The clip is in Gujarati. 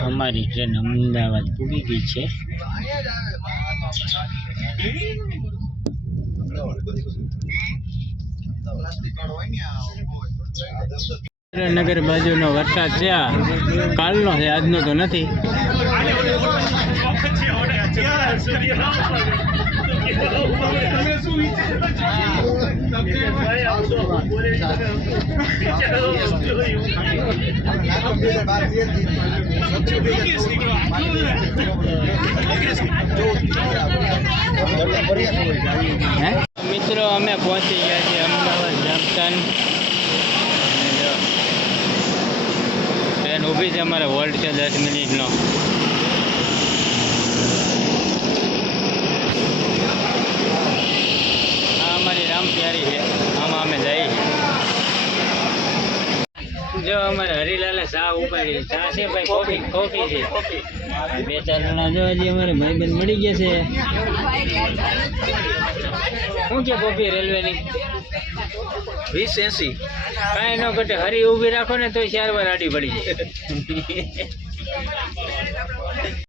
અમારી ટ્રેન અમદાવાદ પૂગી ગઈ છે. નગર બાજુનો વરસાદ છે. આ કાલનો છે, આજનો તો નથી. મિત્રો, અમે પહોંચી ગયા છીએ અમદાવાદ જંકશન ટ્રેન ઊભી છે અમારે હોલ્ડ છે દસ મિનિટનો આ અમારી રામ પ્યારી છે આમાં અમે જઈએ જો અમારે હરિલાલે ચા ઉપાડી ચા છે ભાઈ કોફી કોફી છે. બે ચાર જણા જો હજી અમારે ભાઈબંધ મળી ગયા છે. શું છે કોફી રેલવેની? વીસ એસી. કાંઈ ન ઘટે. હરી ઊભી રાખો ને તો ચાર વાર આડી પડી જાય.